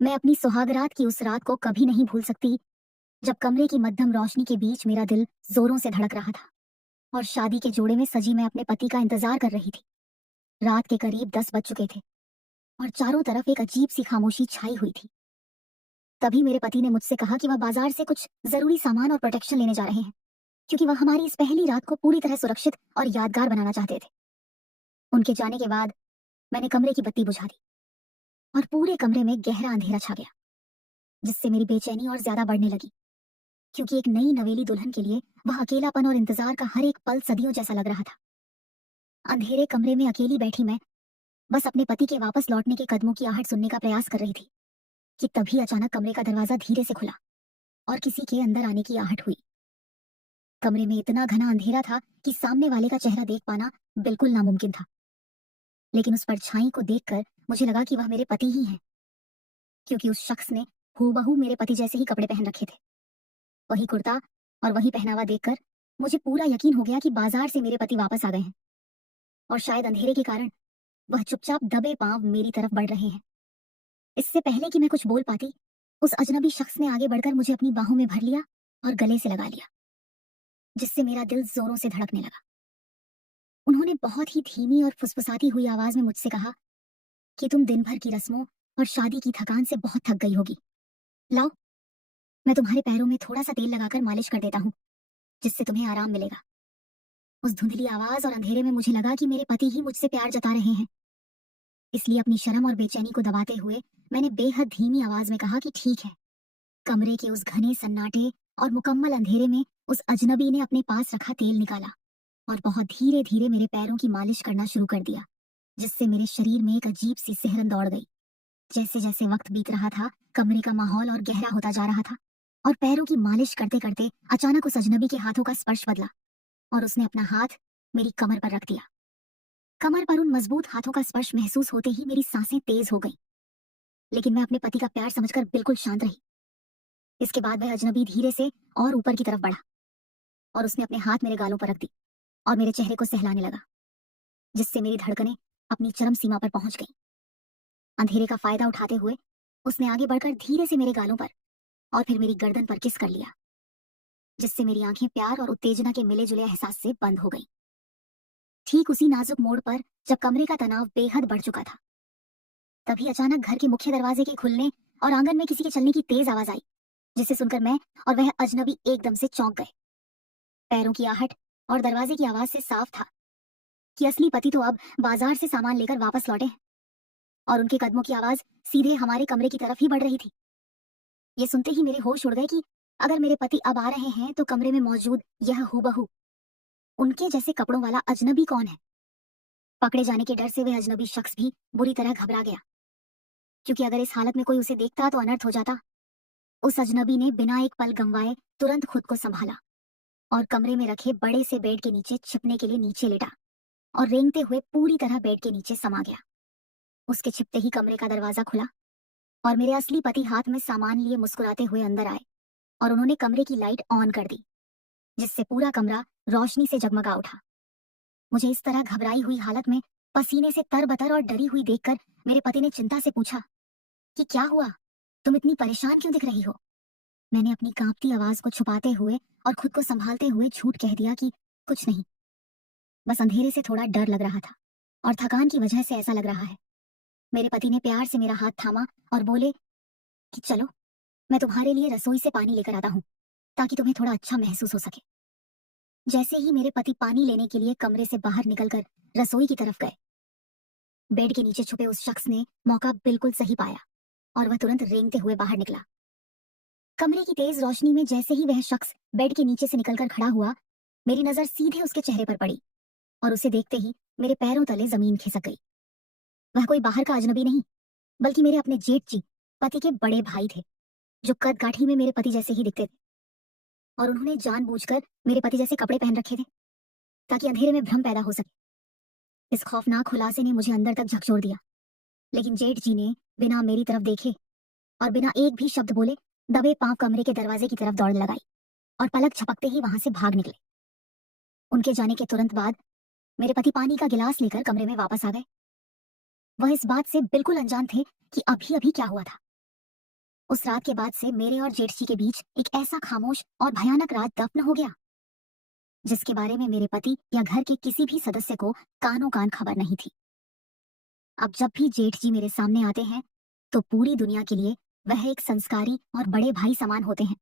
मैं अपनी सुहागरात की उस रात को कभी नहीं भूल सकती, जब कमरे की मध्यम रोशनी के बीच मेरा दिल जोरों से धड़क रहा था और शादी के जोड़े में सजी मैं अपने पति का इंतजार कर रही थी। रात के करीब 10 बज चुके थे और चारों तरफ एक अजीब सी खामोशी छाई हुई थी। तभी मेरे पति ने मुझसे कहा कि वह बाजार से कुछ जरूरी सामान और प्रोटेक्शन लेने जा रहे हैं, क्योंकि वह हमारी इस पहली रात को पूरी तरह सुरक्षित और यादगार बनाना चाहते थे। उनके जाने के बाद मैंने कमरे की बत्ती बुझा दी और पूरे कमरे में गहरा अंधेरा छा गया, जिससे मेरी बेचैनी और ज्यादा बढ़ने लगी, क्योंकि एक नई नवेली दुल्हन के लिए वह अकेलापन और इंतजार का हर एक पल सदियों जैसा लग रहा था। अंधेरे कमरे में अकेली बैठी मैं बस अपने पति के वापस लौटने के कदमों की आहट सुनने का प्रयास कर रही थी कि तभी अचानक कमरे का दरवाजा धीरे से खुला और किसी के अंदर आने की आहट हुई। कमरे में इतना घना अंधेरा था कि सामने वाले का चेहरा देख पाना बिल्कुल नामुमकिन था, लेकिन उस परछाई को देखकर मुझे लगा कि वह मेरे पति ही हैं, क्योंकि उस शख्स ने हूबहू मेरे पति जैसे ही कपड़े पहन रखे थे। वही कुर्ता और वही पहनावा देखकर मुझे पूरा यकीन हो गया कि बाजार से मेरे पति वापस आ गए हैं और शायद अंधेरे के कारण वह चुपचाप दबे पांव मेरी तरफ बढ़ रहे हैं। इससे पहले कि मैं कुछ बोल पाती, उस अजनबी शख्स ने आगे बढ़कर मुझे अपनी बाहों में भर लिया और गले से लगा लिया, जिससे मेरा दिल जोरों से धड़कने लगा। उन्होंने बहुत ही धीमी और फुसफुसाती हुई आवाज में मुझसे कहा कि तुम दिन भर की रस्मों और शादी की थकान से बहुत थक गई होगी। लाओ, मैं तुम्हारे पैरों में थोड़ा सा तेल लगाकर मालिश कर देता हूँ, जिससे तुम्हें आराम मिलेगा। उस धुंधली आवाज और अंधेरे में मुझे लगा कि मेरे पति ही मुझसे प्यार जता रहे हैं। इसलिए अपनी शर्म और बेचैनी को दबाते हुए मैंने बेहद धीमी आवाज में कहा कि ठीक है। कमरे के उस घने सन्नाटे और मुकम्मल अंधेरे में उस अजनबी ने अपने पास रखा तेल निकाला और बहुत धीरे धीरे मेरे पैरों की मालिश करना शुरू कर दिया, जिससे मेरे शरीर में एक अजीब सी सिहरन दौड़ गई। जैसे जैसे वक्त बीत रहा था, कमरे का माहौल और गहरा होता जा रहा था और पैरों की मालिश करते करते अचानक उस अजनबी के हाथों का स्पर्श बदला और उसने अपना हाथ मेरी कमर पर रख दिया। कमर पर उन मजबूत हाथों का स्पर्श महसूस होते ही मेरी सांसें तेज हो गईं, लेकिन मैं अपने पति का प्यार समझकर बिल्कुल शांत रही। इसके बाद वह अजनबी धीरे से और ऊपर की तरफ बढ़ा और उसने अपने हाथ मेरे गालों पर रख दी और मेरे चेहरे को सहलाने लगा, जिससे मेरी धड़कनें अपनी चरम सीमा पर पहुंच गईं। अंधेरे का फायदा उठाते हुए उसने आगे बढ़कर धीरे से मेरे गालों पर और फिर मेरी गर्दन पर किस कर लिया, जिससे मेरी आंखें प्यार और उत्तेजना के मिले जुले एहसास से बंद हो गईं। ठीक उसी नाजुक मोड़ पर जब कमरे का तनाव बेहद बढ़ चुका था, तभी अचानक घर के मुख्य दरवाजे के खुलने और आंगन में किसी के चलने की तेज आवाज आई, जिसे सुनकर मैं और वह अजनबी एकदम से चौंक गए। पैरों की आहट और दरवाजे की आवाज से साफ था कि असली पति तो अब बाजार से सामान लेकर वापस लौटे हैं और उनके कदमों की आवाज सीधे हमारे कमरे की तरफ ही बढ़ रही थी। ये सुनते ही मेरे होश उड़ गए कि अगर मेरे पति अब आ रहे हैं तो कमरे में मौजूद यह हूबहू उनके जैसे कपड़ों वाला अजनबी कौन है। पकड़े जाने के डर से वह अजनबी शख्स भी बुरी तरह घबरा गया, क्योंकि अगर इस हालत में कोई उसे देखता तो अनर्थ हो जाता। उस अजनबी ने बिना एक पल गंवाए तुरंत खुद को संभाला और कमरे में रखे बड़े से बेड के नीचे छिपने के लिए नीचे लेटा और रेंगते हुए पूरी तरह बेड के नीचे समा गया। उसके छिपते ही कमरे का दरवाजा खुला और मेरे असली पति हाथ में सामान लिए मुस्कुराते हुए अंदर आए और उन्होंने कमरे की लाइट ऑन कर दी, जिससे पूरा कमरा रोशनी से जगमगा उठा। मुझे इस तरह घबराई हुई हालत में पसीने से तरबतर और डरी हुई देखकर मेरे पति ने चिंता से पूछा कि क्या हुआ, तुम इतनी परेशान क्यों दिख रही हो। मैंने अपनी कांपती आवाज को छुपाते हुए और खुद को संभालते हुए झूठ कह दिया कि कुछ नहीं, बस अंधेरे से थोड़ा डर लग रहा था और थकान की वजह से ऐसा लग रहा है। मेरे पति ने प्यार से मेरा हाथ थामा और बोले कि चलो, मैं तुम्हारे लिए रसोई से पानी लेकर आता हूँ, ताकि तुम्हें थोड़ा अच्छा महसूस हो सके। जैसे ही मेरे पति पानी लेने के लिए कमरे से बाहर निकलकर रसोई की तरफ गए, बेड के नीचे छुपे उस शख्स ने मौका बिल्कुल सही पाया और वह तुरंत रेंगते हुए बाहर निकला। कमरे की तेज रोशनी में जैसे ही वह शख्स बेड के नीचे से निकलकर खड़ा हुआ, मेरी नजर सीधे उसके चेहरे पर पड़ी और उसे देखते ही मेरे पैरों तले जमीन खिसक गई। वह कोई बाहर का अजनबी नहीं, बल्कि मेरे अपने जेठ जी, पति के बड़े भाई थे, जो कद काठी में मेरे पति जैसे ही दिखते थे और उन्होंने जानबूझकर मेरे पति जैसे कपड़े पहन रखे थे ताकि अंधेरे में भ्रम पैदा हो सके। इस खौफनाक खुलासे ने मुझे अंदर तक झकझोर दिया, लेकिन जेठ जी ने बिना मेरी तरफ देखे और बिना एक भी शब्द बोले दबे पांव कमरे के दरवाजे की तरफ दौड़ लगाई और पलक झपकते ही वहां से भाग निकले। उनके जाने के तुरंत बाद मेरे पति पानी का गिलास लेकर कमरे में वापस आ गए। वह इस बात से बिल्कुल अनजान थे कि अभी अभी क्या हुआ था। उस रात के बाद से मेरे और जेठ जी के बीच एक ऐसा खामोश और भयानक रात दफन हो गया जिसके बारे में मेरे पति या घर के किसी भी सदस्य को कानो कान खबर नहीं थी। अब जब भी जेठ जी मेरे सामने आते हैं तो पूरी दुनिया के लिए वह एक संस्कारी और बड़े भाई समान होते हैं।